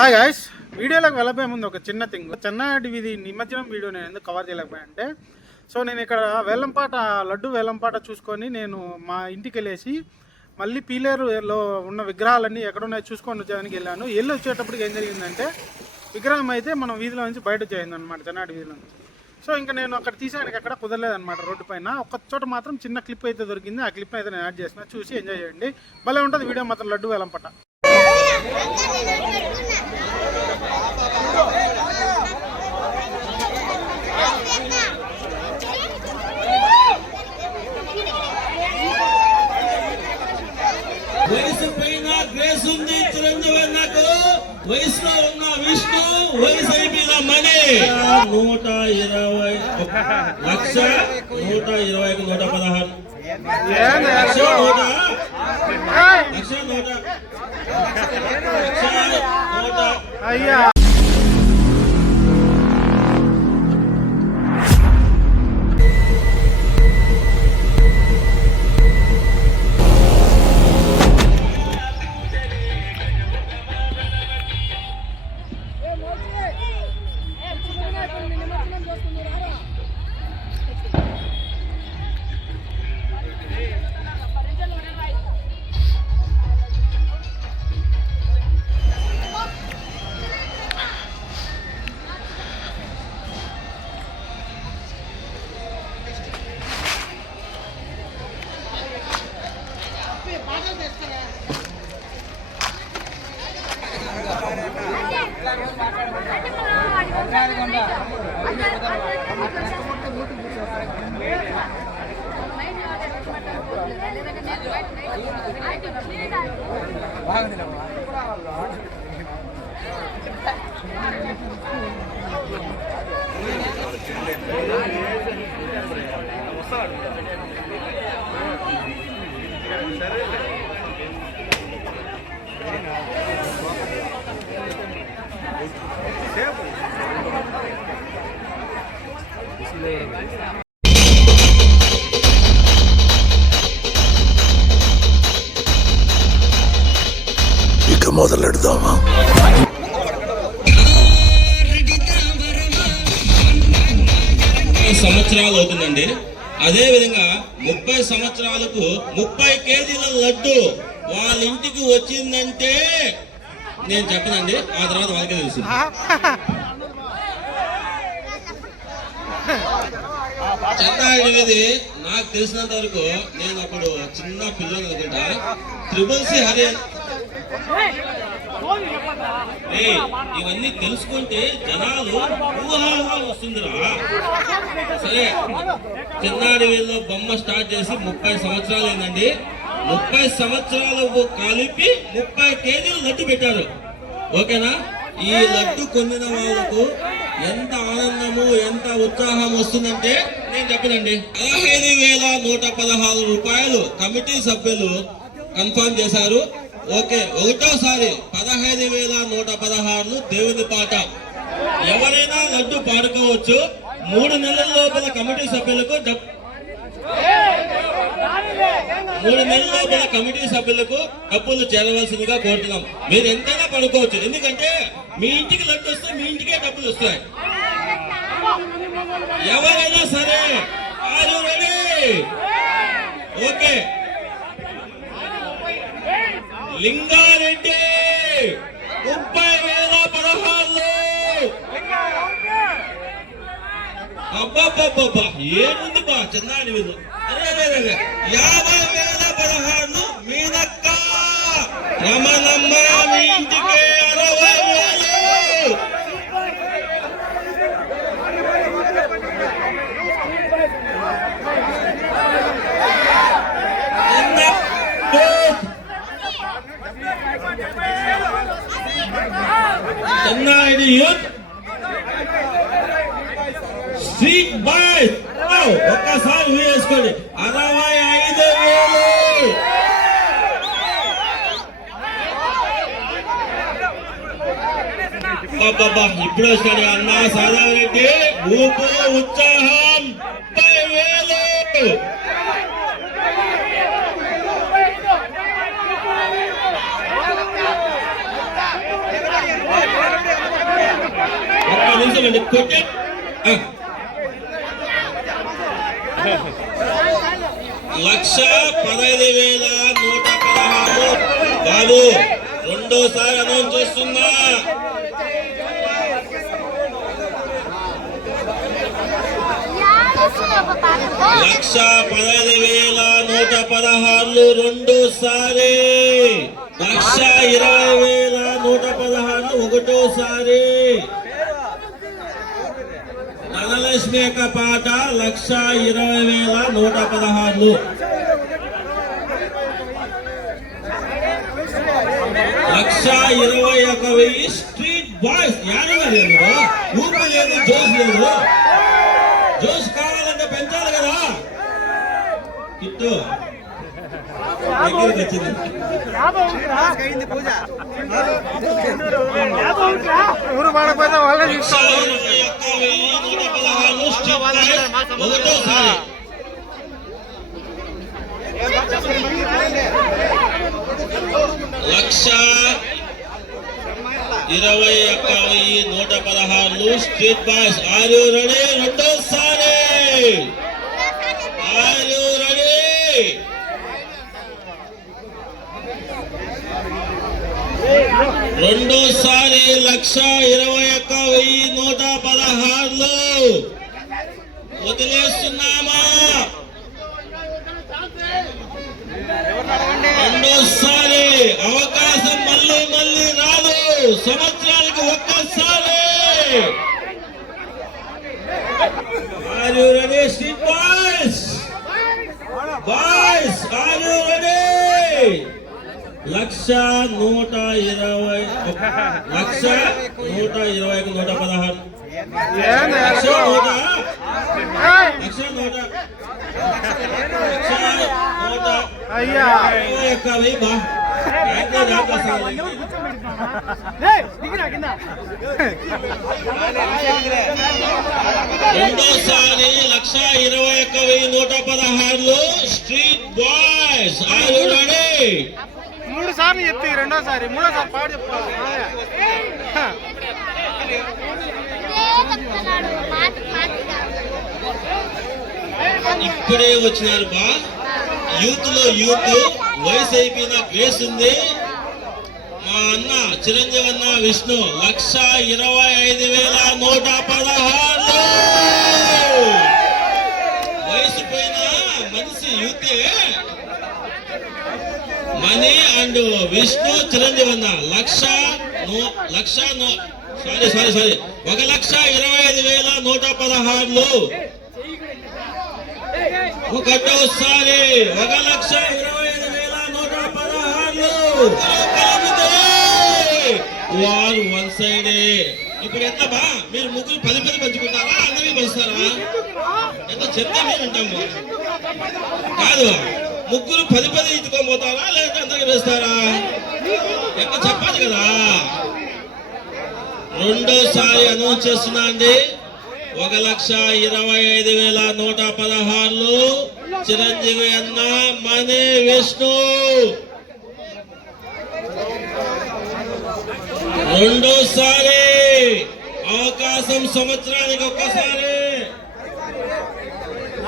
Hi guys, వీడియోలోకి వెళ్ళబోయే ముందు ఒక చిన్న థింగ్. చెన్నాడి వీధి నిమజ్జనం వీడియో నేను ఎందుకు కవర్ చేయలేకపోయానంటే, నేను ఇక్కడ వేలంపాట లడ్డు వేలంపాట చూసుకొని నేను మా ఇంటికి వెళ్ళేసి మళ్ళీ పీలేరులో ఉన్న విగ్రహాలన్నీ ఎక్కడున్నాయో చూసుకొని వచ్చేదానికి వెళ్ళాను. వెళ్ళి వచ్చేటప్పటికి ఏం జరిగిందంటే, విగ్రహం అయితే మనం వీధిలో నుంచి బయట చేయిందనమాట, చెన్నాడి వీధిలో నుంచి. ఇంకా నేను అక్కడ తీసేయడానికి ఎక్కడ కుదరలేదనమాట. రోడ్డు పైన ఒక్క చోట మాత్రం చిన్న క్లిప్ అయితే దొరికింది. ఆ క్లిప్ అయితే నేను యాడ్ చేసిన, చూసి ఎంజాయ్ చేయండి. భలే ఉంటుంది వీడియో మాత్రం, లడ్డు వేలంపాట. వయసు పైన గ్రేస్ ఉంది, చిరంజీవన్నకు వయసులో ఉన్న విష్ణు, వయసు అయిపోయిన మణి. 120 లక్ష 120కి 116 అయ్యా. ఇక మొదలెడదామా? సంవత్సరాలు అవుతుందండి. అదే విధంగా 30 సంవత్సరాలకు 30 కేజీల లడ్డు వాళ్ళ ఇంటికి వచ్చిందంటే నేను చెప్పనండి, ఆ తర్వాత వాళ్ళకే తెలుసు. చెన్నాడి నాకు తెలిసినంత వరకు, నేను అప్పుడు చిన్న పిల్లలు అనుకుంటా, త్రిబుల్ హరి ఇవన్నీ తెలుసుకుంటే జనాలు ఊహాలు వస్తుందిరా. సరే, చెన్నాడి వీధిలో బొమ్మ స్టార్ట్ చేసి 30 సంవత్సరాలు అయిందండి. 30 సంవత్సరాలు కలిపి 30 కేజీలు లడ్డు పెట్టారు. ఓకేనా? ఈ లడ్డు కొనిన వాళ్ళకు ఎంత ఆనందము, ఎంత ఉత్సాహం వస్తుందంటే నేను చెప్పనండి. 15,116 రూపాయలు కమిటీ సభ్యులు కన్ఫర్మ్ చేశారు. ఓకే, ఒకటోసారి 15,116 దేవుని పాట. ఎవరైనా లడ్డు పాడుకోవచ్చు. 3 నెలల లోపల కమిటీ సభ్యులకు 3 నెలల లోపల కమిటీ సభ్యులకు డబ్బులు చేరవలసిందిగా కోరుతున్నాం. మీరు ఎంతైనా పడుకోవచ్చు, ఎందుకంటే మీ ఇంటికి లడ్డు వస్తే మీ ఇంటికే డబ్బులు వస్తాయి. ఎవరైనా సరే, are you ready? Okay. Lingareddy 30,016. అబ్బాబ్బా, ఏముంది బా చెన్నాడి వీళ్ళు. అరే 50,016 మీనక్క రమణమ్మ మీ ఇంటికి 60,000. చెన్నాడి యూత్ స్ట్రీట్ బాయ్ ఒక్కసారి వేసుకోండి. 65,000. ఇప్పుడు వస్తాడు అన్నా సాదారెడ్డి. ఊపు ఉత్సాహం 30,000. నిమిషమండి కొట్టే 1,15,116 బాబు రెండోసారి అనౌన్స్ చేస్తున్నా. లక్ష 15,116 రెండోసారి, 1,20,116 ఒకటోసారి. ధనలక్ష్మి యొక్క పాట 1,20,116. 1,21,000 స్ట్రీట్ బాయ్స్. యాదవలేదు ఊపి లేదు, జోష్ లేదు. జోష్ కావాలంటే పెంచాలి కదా. కిట్టు దగ్గరికి వచ్చింది. ఎవరు పాడకపోతే వాళ్ళే చూస్తారు. 1,21,116 స్ట్రీట్ బాయ్స్ ఒకటోసారి. 1,21,116 street boys. Are you ready? రెండోసారి. Are you ready? రెండోసారి 1,21,116 వదిలేస్తున్నామా? రెండోసారి అవకాశం మళ్ళీ మళ్ళీ రాదు, సంవత్సరానికి ఒక్కసారి. Are you ready street boys? Boys are you ready? 1,120,116 అయ్యా రెండోసారి 1,21,116 street boys. Are you ready? 3 సార్లు చెప్తే రెండోసారి, మూడోసారి పాడు చెప్పాలి. ఇప్పుడే వచ్చినారు బా. యూత్ లో యూత్, వయసు అయిపోయిన గ్రేస్ ఉంది. మా అన్న చిరంజీవి అన్న విష్ణు 1,25,116 వయసు పోయిన మనిషి యూతే. మనీ అండ్ విష్ణు చిరంజీవి అన్న 1,25,116 ఒకటోసారి. 1,25,116 వారు వన్ సైడే. ఇప్పుడు ఎంత బా మీరు ముగ్గురు 10 పంచుకుంటారా? అందరికీ పంచుతారా? ఎంత చెప్తే మీరు ఉంటాము కాదు. ముగ్గురు 10 ఇచ్చుకోబోతారా లేదంటే అందరికి వేస్తారా? ఎంత చెప్పాలి కదా. రెండోసారి అనౌన్స్ చేస్తున్నా అండి. 1,25,116 చిరంజీవి అన్న, మనీ విష్ణు. రెండోసారి అవకాశం సంవత్సరానికి ఒక్కసారి.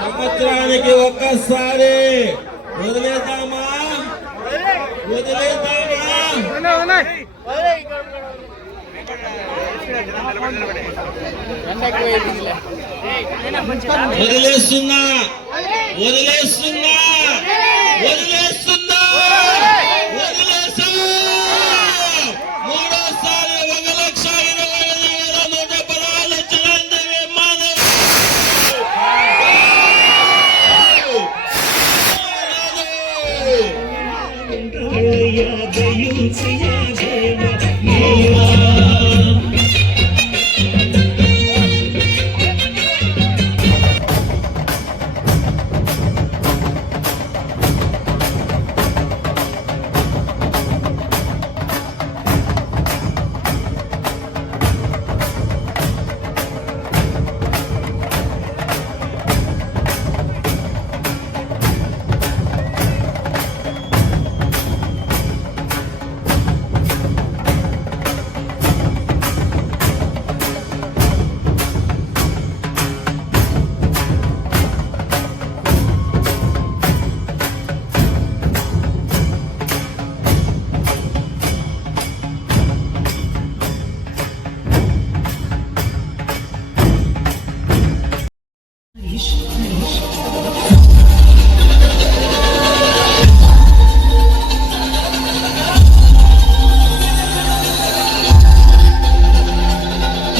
సంవత్సరానికి ఒక్కసారి. వదిలేద్దామా? వదిలేద్దామా? వదిలేస్తున్నా, వదిలేస్తున్నా, వదిలేస్తున్నా, వదిలేసా. మూడోసారి 1,25,116 చిరంజీవి మాధవ్.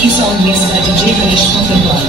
ఈ song mix by DJ Harish Pakarwal.